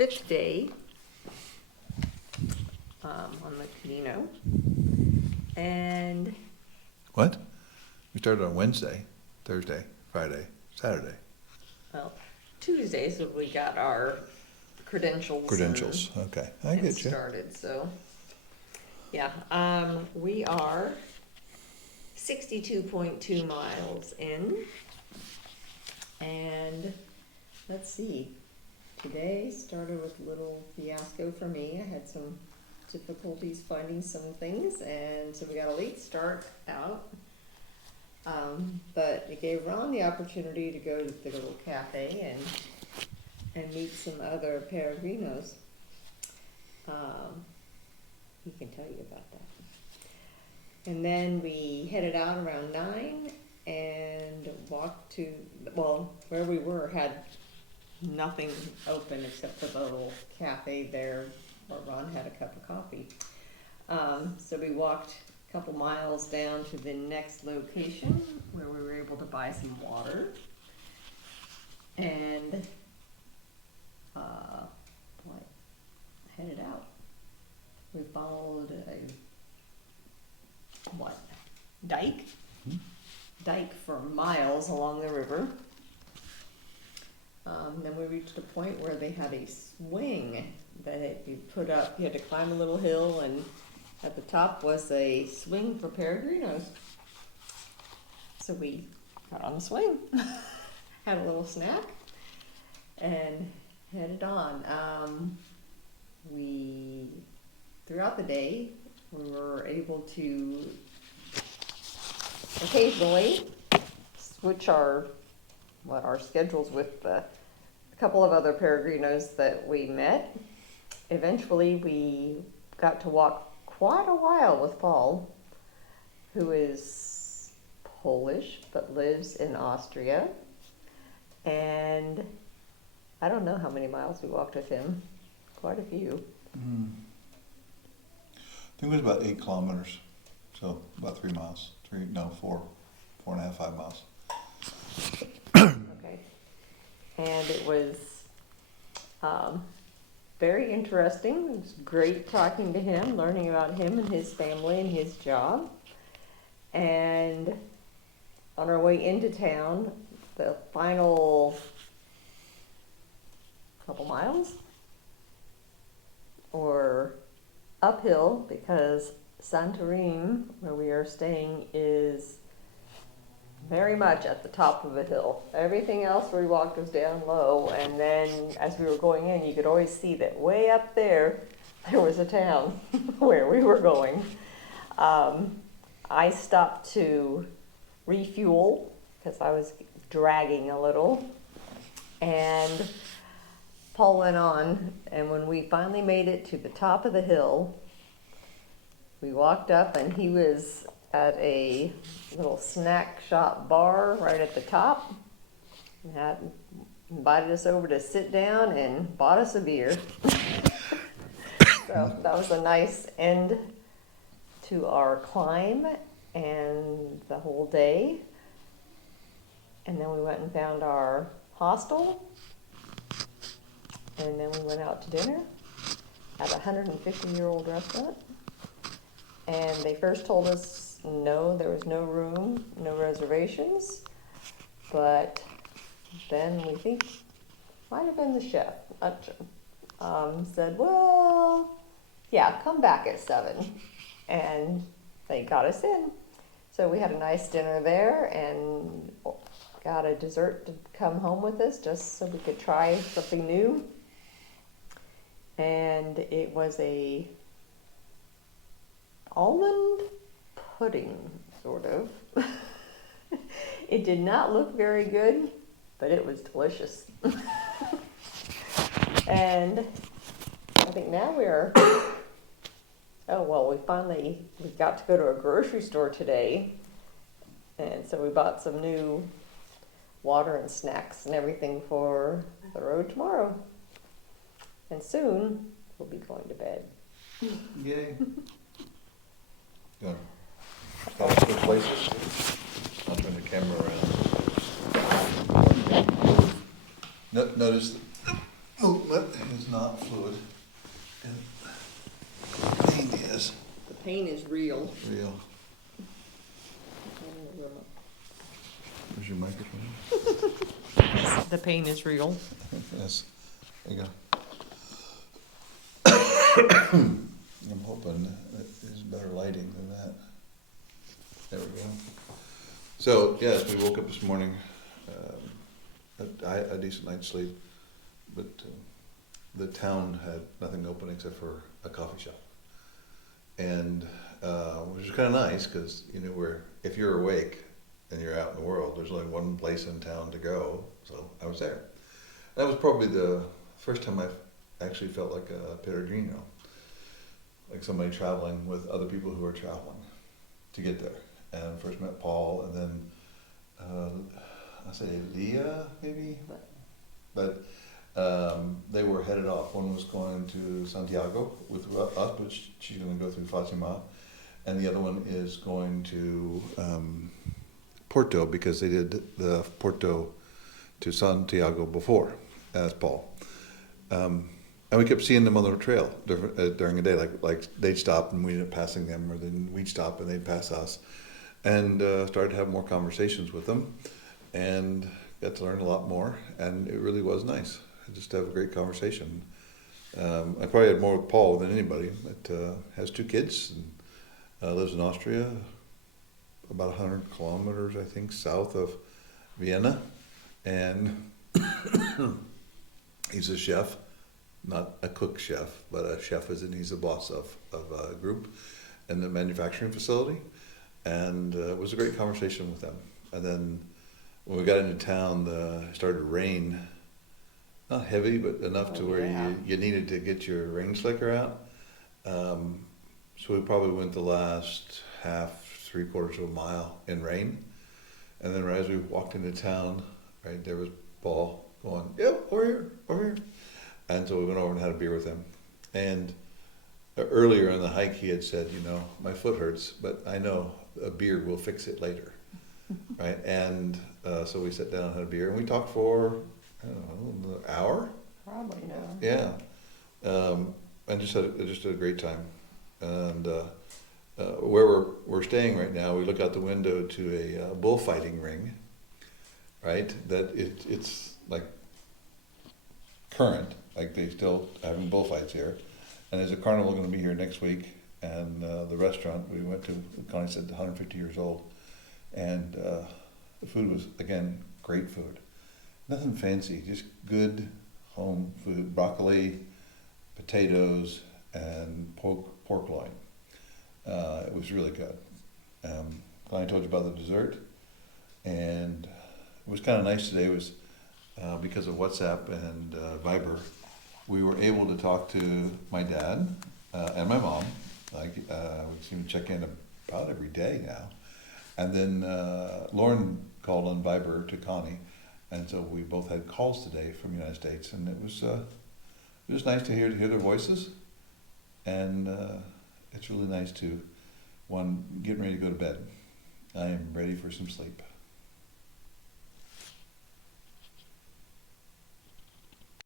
5th day on the Camino. And What? We started on Wednesday, Thursday, Friday, Saturday. well, Tuesdays when we got our credentials. Credentials, okay, I And get you. started, so, yeah, we are 62.2 miles in. And let's see, today started with a little fiasco for me. I had some difficulties finding some things, and so we got a late start out. But it gave Ron the opportunity to go to the little cafe and meet some other peregrinos. He can tell you about that. And then we headed out around 9 and walked to, well, where we were had nothing open except for the little cafe there where Ron had a cup of coffee. So we walked a couple miles down to the next location where we were able to buy some water. And headed out. We followed a dike? Mhm. Dike for miles along the river. Then we reached a point where they had a swing that you put up. You had to climb a little hill, and at the top was a swing for peregrinos. So we got on the swing, had a little snack, and headed on. Throughout the day, we were able to occasionally switch our schedules with a couple of other peregrinos that we met. Eventually, we got to walk quite a while with Paul, who is Polish but lives in Austria. And I don't know how many miles we walked with him. Quite a few. I think it was about 8 kilometers, so about 3 miles. 4.5, 5 miles. Okay. And it was very interesting. It was great talking to him, learning about him and his family and his job. And on our way into town, the final couple miles or uphill, because Santorin, where we are staying, is very much at the top of a hill. Everything else where we walked was down low, and then as we were going in, you could always see that way up there was a town where we were going. I stopped to refuel because I was dragging a little, and Paul went on, and when we finally made it to the top of the hill, we walked up, and he was at a little snack shop bar right at the top. He had invited us over to sit down and bought us a beer. So that was a nice end to our climb and the whole day. And then we went and found our hostel. And then we went out to dinner at a 150-year-old restaurant. And they first told us no, there was no room, no reservations. But then we think, might have been the chef, said, well, yeah, come back at 7. And they got us in. So we had a nice dinner there and got a dessert to come home with us just so we could try something new. And it was a almond pudding, sort of. It did not look very good, but it was delicious. And I think now we're, we got to go to a grocery store today. And so we bought some new water and snacks and everything for the road tomorrow. And soon we'll be going to bed. Yay. Good. Got to switch places. I'll turn the camera around. Notice movement is not fluid. And pain is The pain is real. real. Where's your microphone? The pain is real. Yes, there you go. I'm hoping that there's better lighting than that. There we go. So, yes, we woke up this morning, I had a decent night's sleep, but the town had nothing open except for a coffee shop. And, which was kind of nice, because, you know, if you're awake and you're out in the world, there's only one place in town to go, so I was there. That was probably the first time I actually felt like a peregrino, like somebody traveling with other people who are traveling to get there. And first met Paul, and then I say Leah maybe, but they were headed off. One was going to Santiago with us, but she's going to go through Fatima, and the other one is going to Porto, because they did the Porto to Santiago before as Paul. And we kept seeing them on the trail during the day, like they'd stop and we'd end up passing them, or then we'd stop and they'd pass us, and started to have more conversations with them, and got to learn a lot more, and it really was nice just to have a great conversation. I probably had more with Paul than anybody, but has 2 kids, and lives in Austria, about 100 kilometers, I think, south of Vienna, and he's a chef. Not a cook chef, but a chef as in he's the boss of a group in the manufacturing facility. And it was a great conversation with them. And then when we got into town, it started to rain. Not heavy, but enough to where you needed to get your rain slicker out. So we probably went the last half, 3/4 of a mile in rain. And then right as we walked into town, right, there was Paul going, "Yep, over here, over here." And so we went over and had a beer with him. And earlier in the hike, he had said, you know, my foot hurts, but I know a beer will fix it later, right? And so we sat down and had a beer, and we talked for, I don't know, an hour? Probably no. Yeah. And just had a great time. And where we're staying right now, we look out the window to a bullfighting ring, right? That it's like current. Like they still having bullfights here, and there's a carnival going to be here next week. And the restaurant we went to, Connie said, 150 years old, and the food was again great food, nothing fancy, just good home food: broccoli, potatoes, and pork loin. It was really good. Connie told you about the dessert, and it was kind of nice today. It was because of WhatsApp and Viber. We were able to talk to my dad and my mom. Like we seem to check in about every day now. And then Lauren called on Viber to Connie, and so we both had calls today from the United States, and it was nice to hear their voices, and it's really nice to getting ready to go to bed. I am ready for some sleep.